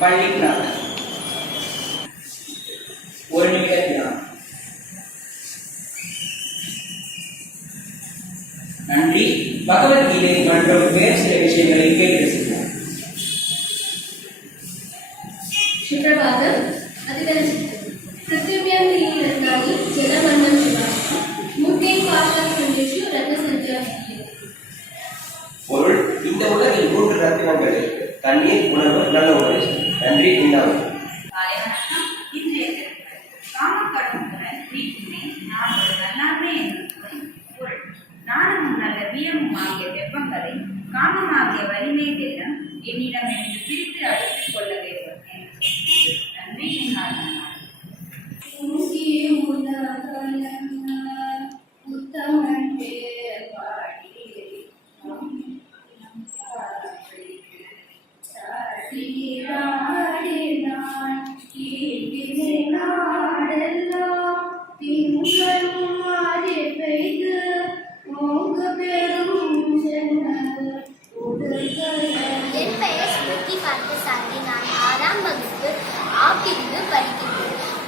பள்ளிக்கு ஒரு நிமிடம். நன்றி. பகவத்கீதை மற்றும் வேறு சில விஷயங்களை கேட்டு செல்வோம். சுப்ரபாதம். पृथिव्यां रत्नानि जलमन्नं शिवानि मुखे पाशं संदेशु रत्न संज्ञास्ति. பொருள்: இந்த உலகில் 3 ரத்தினங்கள்: தண்ணீர், உணவு, நல்ல உணவு. நன்றி. இன்னார் இன்றைய காமக்கடவுடன் வீட்டினை நான் ஒரு நல்லாமே பொருள். நானும் நல்ல வீரமும் ஆகிய வெப்பங்களை காமமாகிய வலிமை தேடம் என்னிடம் என்று பிரித்து அழைத்துக் கொள்ள வேண்டும். நன்றி. இன்னார்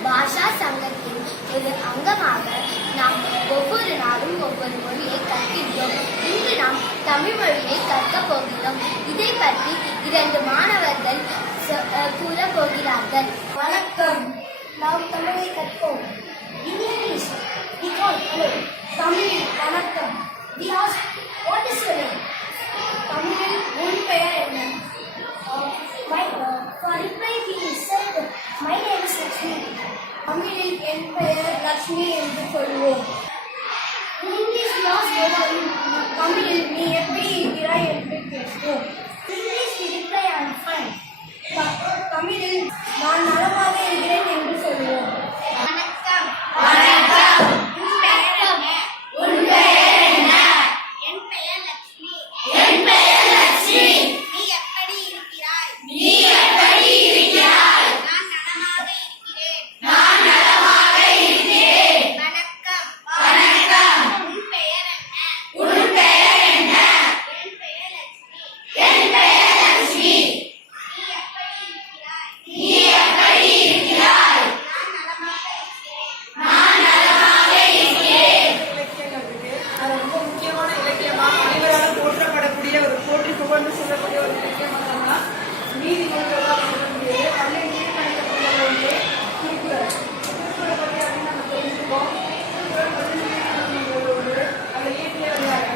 பாஷா சங்கத்தின் ஒரு அங்கமாக நாம் ஒவ்வொரு நாளும் ஒவ்வொரு மொழியை கற்கின்றோம். இன்று நாம் தமிழ் மொழியை கற்கப் போகிறோம். இதை பற்றி 2 மாணவர்கள் கூற போகிறார்கள். வணக்கம். நாம் தமிழை கற்போம். English we call hello. தமிழில் வணக்கம். We ask what is your name? தமிழில் உன் பெயர் என்ன? For reply he said my name is Lakshmi. தமிழில் என் பெயர் லட்சுமி என்று சொல்வோம். English we ask how are you? தமிழில் நீ எப்படி இருக்கிறாய் என்று கேட்போம். English we reply I am fine. தமிழில் நான் நலமாக இருக்கிறேன் என்று சொல்வோம். வணக்கம். வணக்கம். உன் பெயர் என்ன? உன் பெயர் என்ன? என் பெயர் லட்சுமி. என் பெயர் லட்சுமி. நீ எப்படி இருக்கிறாய்? நீ எப்படி இருக்கிறாய்? நான் நலமாக இருக்கிறேன். நான் நலமாக இருக்கிறேன். வணக்கம். வணக்கம். உன் பெயர் என்ன? உன் பெயர் என்ன? என் பெயர் லட்சுமி. என் பெயர் லட்சுமி. நீ எப்படி இருக்கிறாய்? நீ எப்படி இருக்கிறாய்? நான் நலமாக இருக்கிறேன். நான் நலமாக இருக்கிறேன். இலக்கியங்கள் இருக்கு. அது ரொம்ப முக்கியமான இலக்கியமா அனைவராலும் போற்றப்படக்கூடிய ஒரு போற்றி புகழ்ந்து சொல்லக்கூடிய ஒரு இலக்கியமாக நீதிமன்றங்களால் சொல்லக்கூடியது. தமிழ் நீதிமன்றக்கூடிய வந்து திருக்குறள். திருக்குறளை பற்றி அப்படின்னு நம்ம தெரிஞ்சுக்கோம். திருக்குறள் வந்து நீதிமன்றங்கள் உண்டு. அதை இயற்றியவர் யார்?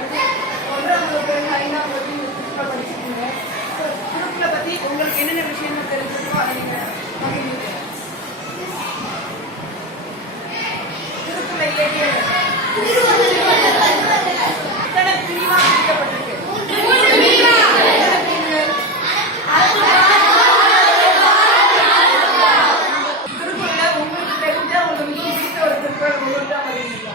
1ஆம் வகுப்பு 5ஆம் வகுப்பு இந்த திருக்குறள் படிச்சுக்கோங்க. திருக்குறளை பற்றி உங்களுக்கு என்னென்ன விஷயங்கள் தெரிஞ்சிருக்கோ அதை நீங்கள் பகிர்ந்து. திருக்குறளை இயற்றியவர் எத்தனை பிரிவா பிரிக்கப்பட்டிருக்கு? திருக்குறளை உங்களுக்கு தெரிஞ்ச உங்களுக்கு பிடித்த ஒரு திருக்குறள் உங்களுக்கு பதினீங்களா?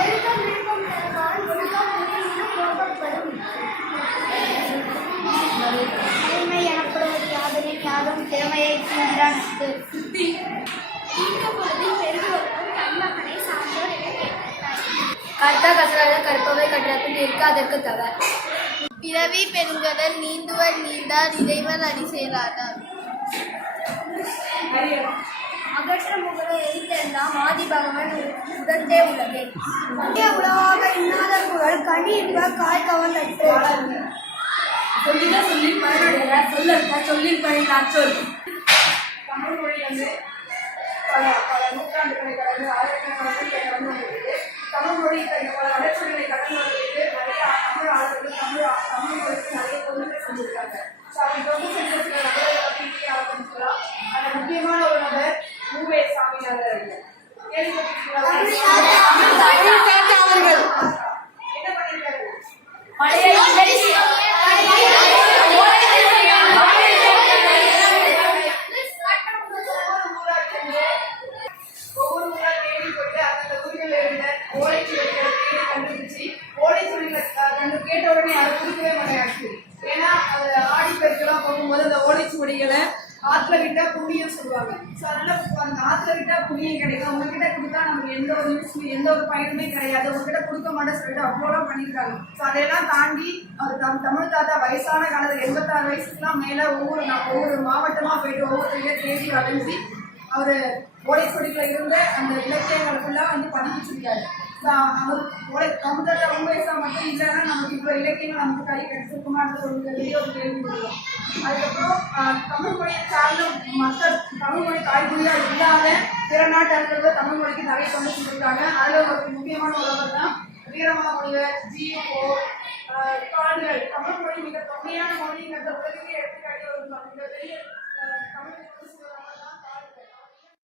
ஒழுக்கம் விருப்பம் தருவான் ஒழுக்கம் முறையிலும் கோபப்படும். தலைமை எனப்படுவது யாதெனில் யாதும் திறமையை தூண்டுகிறான். கர்த்தா கசராத கற்பவை கற்றத்தில் இருக்க அதற்கு தவர். பிறவி பெருங்கடல் நீந்துவர் நீந்தார் இறைவன் அடி சேராதார். அகற்ற முகலை எரித்தெல்லாம் ஆதி பகவன் உடந்தே உள்ளது. உலகாக இன்னாத புகழ் கனி இன்ப காய் கவர்ந்தற்று. சொல்லிட சொல்லி பயனுடைய சொல்லற்க சொல்லில் பயன் அச்சொல். தமிழ் மொழி வந்து பல நூற்றாண்டுகளை கடந்து ஆயிரக்கணக்கான கடந்து வந்திருக்கு. தமிழ் மொழி பல வளர்ச்சிகளை கடந்து வந்திருக்கு. நிறைய தமிழ் ஆளுநர்கள் தமிழ் மொழிக்கு நிறைய தொழில்கள் செஞ்சிருக்காங்க. அவங்க தொழில் செஞ்ச சில நபர்களை பற்றி ஆரம்பிச்சுக்கலாம். அதில் முக்கியமான ஒரு நபர் மூவே சாமியாளர். கேள்விப்பட்டிருக்கீங்களா? அவர்கள் என்ன பண்ணிருக்காரு? ஒவ்வொரு ஊரா தேடி போயிட்டு அந்த ஊர்களில் இருந்த ஓலைச்சுவடிகளை தேடி கண்டுபிடிச்சு ஓலைச்சுவடிகளை கேட்ட உடனே அதை கொடுக்கவே மாட்டாங்க. ஏன்னா அது ஆடிப்பெருக்கெல்லாம் போகும்போது அந்த ஓலைச்சுவடிகளை ஆற்றுல விட்டா புண்ணியம் சொல்லுவாங்க. ஸோ அதனால அந்த ஆற்றுல விட்டா புண்ணியம் கிடைக்கும், உங்ககிட்ட கொடுத்தா நமக்கு எந்த ஒரு யூஸ்மே எந்த ஒரு பயனுமே கிடையாது, உங்ககிட்ட கொடுக்க மாட்டேன்னு சொல்லிட்டு அவ்வளோலாம் பண்ணியிருக்காங்க. ஸோ அதையெல்லாம் தாண்டி அவர் தமிழ் தாத்தா வயசான காலத்தில் 86 வயசுக்குலாம் மேலே ஒவ்வொரு மாவட்டமாக போயிட்டு ஒவ்வொருத்தையே தேடி அடைஞ்சி அவர் ஓலைச்சுவடிகளை இருந்த அந்த இலக்கியங்களை ஃபுல்லாக வந்து பதிவு வச்சிருக்காரு. அவர் தமிழ் தாத்தா ரொம்ப வயசாக மட்டும் இல்லைன்னா நமக்கு இப்போ இலக்கியங்கள் நமக்கு கை கிடைச்சிருக்குமான்றது ஒரு பெரிய ஒரு கேள்வி வரும். அதுக்கப்புறம் தமிழ் மொழியை சார்ந்த மற்ற தமிழ் மொழி தாய்மொழியாக இல்லாத பிற நாட்டவர்கள் தமிழ் மொழிக்கு நிறைய கொண்டு செஞ்சிருக்காங்க. அதில் ஒரு முக்கியமான உறவர் தான் வீரமாமுனிவர், ஜிஓ, காடுகள். தமிழ் மொழி மிக தொன்மையான மொழிங்கிறத உலகிலே எடுத்துக்காட்டி ஒரு மிகப்பெரிய